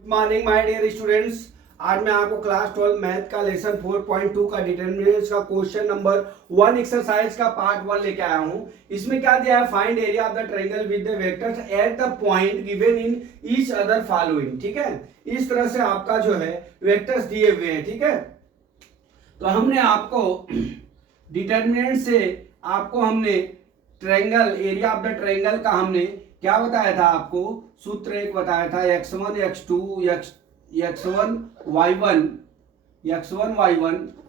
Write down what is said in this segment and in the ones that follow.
Good morning my dear students. आज मैं आपको क्लास 12 मैथ का लेसन 4.2 का डिटरमिनेंट्स का क्वेश्चन नंबर 1 एक्सरसाइज का पार्ट 1 लेके आया हूं। इसमें क्या दिया है, find area of the triangle with the vectors at the point given in each other following. ठीक है, इस तरह से आपका जो है वेक्टर्स दिए हुए हैं। ठीक है, तो हमने आपको डिटरमिनेंट से आपको हमने triangle area of the triangle का हमने क्या बताया था, आपको सूत्र एक बताया था, x1 x2 x1 y1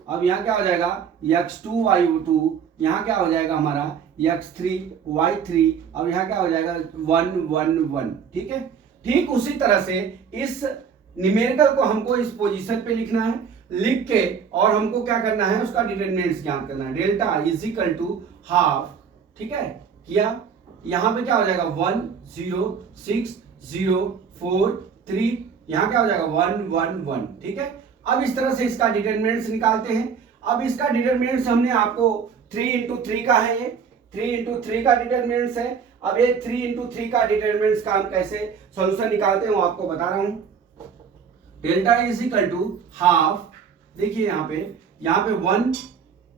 अब यहाँ क्या हो जाएगा x2 y2, यहाँ क्या हो जाएगा हमारा x3 y3, अब यहाँ क्या हो जाएगा 1 1 1। ठीक है, ठीक उसी तरह से इस न्यूमेरिकल को हमको इस पोजीशन पे लिखना है, लिख के और हमको क्या करना है, उसका डिटरमिनेंट्स ज्ञात करना है। Delta is equal to half. ठीक है, किया यहां पे क्या हो जाएगा 1 0 6 0 4 3, यहां क्या हो जाएगा 1 1 1। ठीक है, अब इस तरह से इसका डिटरमिनेंट्स निकालते हैं। अब इसका डिटरमिनेंट्स हमने आपको 3 इंटू 3 का है, ये 3 इंटू 3 का डिटरमिनेंट्स है। अब ये 3 इंटू 3 का डिटरमिनेंट्स का हम कैसे सोल्यूशन निकालते हैं वो आपको बता रहा हूं। Delta is equal to half, देखिए यहाँ पे 1,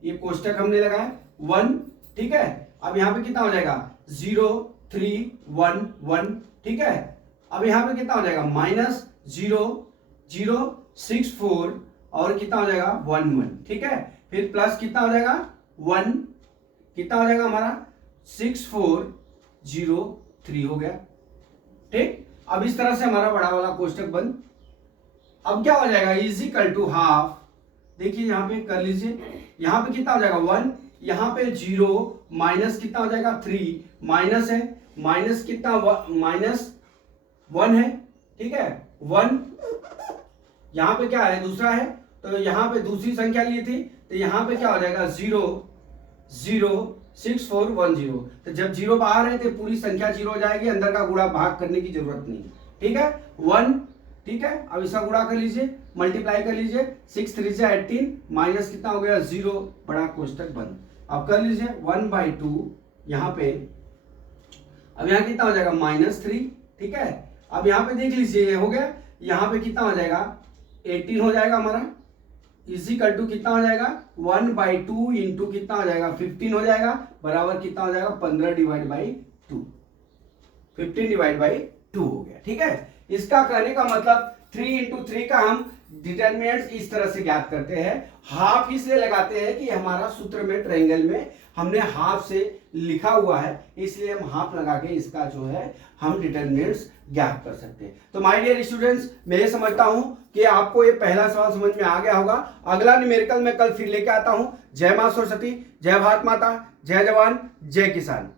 ये कोष्टक हमने लगाया 1। ठीक है, अब यहाँ पे कितना हो जाएगा 0 3 1 1। ठीक है, अब यहाँ पे कितना हो जाएगा -0 0 6 4 और कितना हो जाएगा 1 1। ठीक है, फिर प्लस कितना हो जाएगा 1, कितना हो जाएगा हमारा 6 4 0 3 हो गया। ठीक, अब इस तरह से हमारा बड़ा वाला कोष्टक बंद। अब क्या हो जाएगा इज इक्वल टू हाफ, देखिए यहाँ पे कर लीजिए, यहाँ पे कितना हो जाएगा 1, यहाँ पे 0 माइनस कितना हो जाएगा 3, माइनस है, माइनस कितना -1 है। ठीक है, 1 यहाँ पे क्या है दूसरा है, तो यहाँ पे दूसरी संख्या ली थी, तो यहाँ पे क्या हो जाएगा 0 0 6 4 1 0। तो जब 0 बाहर है तो पूरी संख्या 0 हो जाएगी, अंदर का गुणा भाग करने की जरूरत नहीं। ठीक है 1। ठीक है, अब इसका गुणा कर लीजिए, मल्टीप्लाई कर लीजिए, 6 3 से 18 माइनस कितना हो गया 0, बड़ा कोष्टक बंद। अब कर लीजिए 1/2 यहाँ पे, अब यहाँ कितना हो जाएगा -3। ठीक है, अब यहाँ पे देख लीजिए हो गया, यहाँ पे कितना हो जाएगा 18 हो जाएगा हमारा, इजिकल टू कितना हो जाएगा 1/2 इंटू कितना हो जाएगा 15 हो जाएगा, बराबर कितना हो जाएगा 15/2, 15/2 हो गया। ठीक है, इसका कहने का मतलब 3 इंटू 3 का हम डिटरमिनेंट्स इस तरह से ज्ञात करते हैं। हाफ इसलिए लगाते हैं कि हमारा सूत्र में ट्रायंगल में हमने हाफ से लिखा हुआ है, इसलिए हम हाफ लगा के इसका जो है हम डिटरमिनेंट्स ज्ञात कर सकते हैं। तो माय डियर स्टूडेंट्स, मैं ये समझता हूं कि आपको ये पहला सवाल समझ में आ गया होगा। अगला न्यूमेरिकल मैं कल फिर लेके आता हूं। जय मां सरस्वती, जय भारत माता, जय जवान, जय किसान।